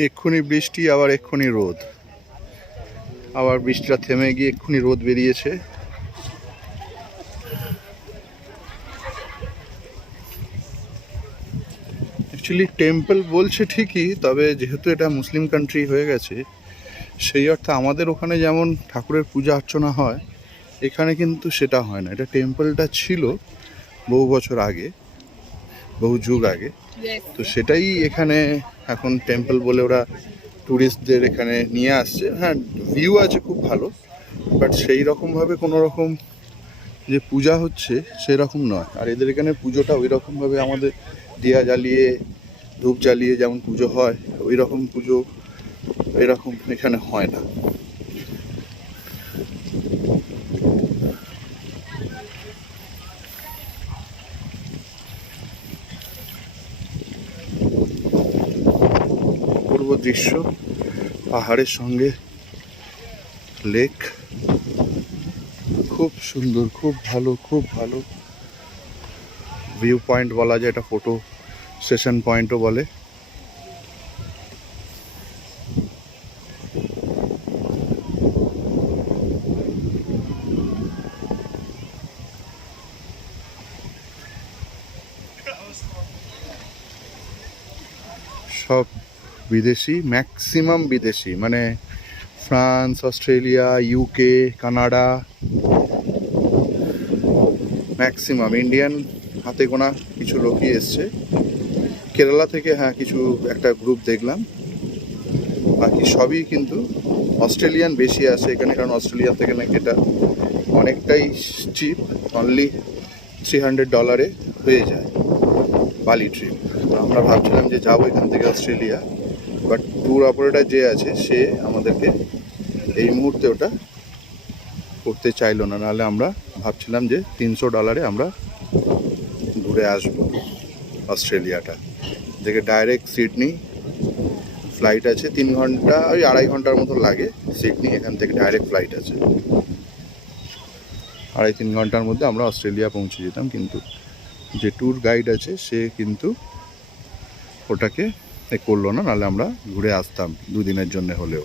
এক্ষুনি বৃষ্টি, আবার এক্ষুনি রোদ, আবার বৃষ্টিটা থেমে গিয়ে এক্ষুনি রোদ বেরিয়েছে। অ্যাকচুয়ালি টেম্পল বলছে ঠিকই, তবে যেহেতু এটা মুসলিম কান্ট্রি হয়ে গেছে, সেই অর্থে আমাদের ওখানে যেমন ঠাকুরের পূজা অর্চনা হয়, এখানে কিন্তু সেটা হয় না। এটা টেম্পলটা ছিল বহু বছর আগে, বহু যুগ আগে, তো সেটাই এখানে এখন টেম্পল বলে ওরা ট্যুরিস্টদের এখানে নিয়ে আসছে। হ্যাঁ, ভিউ আছে খুব ভালো, বাট সেই রকমভাবে কোনো রকম যে পূজা হচ্ছে সেরকম নয়। আর এদের এখানে পুজোটা ওই রকমভাবে আমাদের দিয়া জ্বালিয়ে ধূপ জ্বালিয়ে যেমন পুজো হয়, ওই রকম পুজো এরকম এখানে হয় না। অপূর্ব দৃশ্য, পাহাড়ের সঙ্গে লেক, খুব সুন্দর, খুব ভালো, খুব ভালো ভিউ পয়েন্ট বলা যায়, এটা ফটো সেশন পয়েন্টও বলে। সব বিদেশি, ম্যাক্সিমাম বিদেশি, মানে France, Australia, UK, Canada, maximum. Indian হাতে গোনা কিছু লোকই এসছে, কেরালা থেকে হ্যাঁ কিছু একটা গ্রুপ দেখলাম, বাকি সবই কিন্তু অস্ট্রেলিয়ান বেশি আছে এখানে, কারণ অস্ট্রেলিয়া থেকে নাকি এটা অনেকটাই চিপ, অনলি $300 হয়ে যায় বালি ট্রিপ। আমরা ভাবছিলাম যে যাবো এখান থেকে অস্ট্রেলিয়া, বাট ট্যুর অপারেটর যে আছে সে আমাদেরকে এই মুহূর্তে ওটা করতে চাইলো না, নাহলে আমরা ভাবছিলাম যে $300 আমরা ঘুরে আসবো অস্ট্রেলিয়াটা। থেকে ডাইরেক্ট সিডনি ফ্লাইট আছে, 3 ঘন্টা, ওই 2.5 ঘন্টার মতো লাগে সিডনি, এখান থেকে ডাইরেক্ট ফ্লাইট আছে, 2.5-3 ঘন্টার মধ্যে আমরা অস্ট্রেলিয়া পৌঁছে যেতাম। কিন্তু যে ট্যুর গাইড আছে সে কিন্তু ওটাকে করলো না, নাহলে আমরা ঘুরে আসতাম 2 দিনের জন্য হলেও।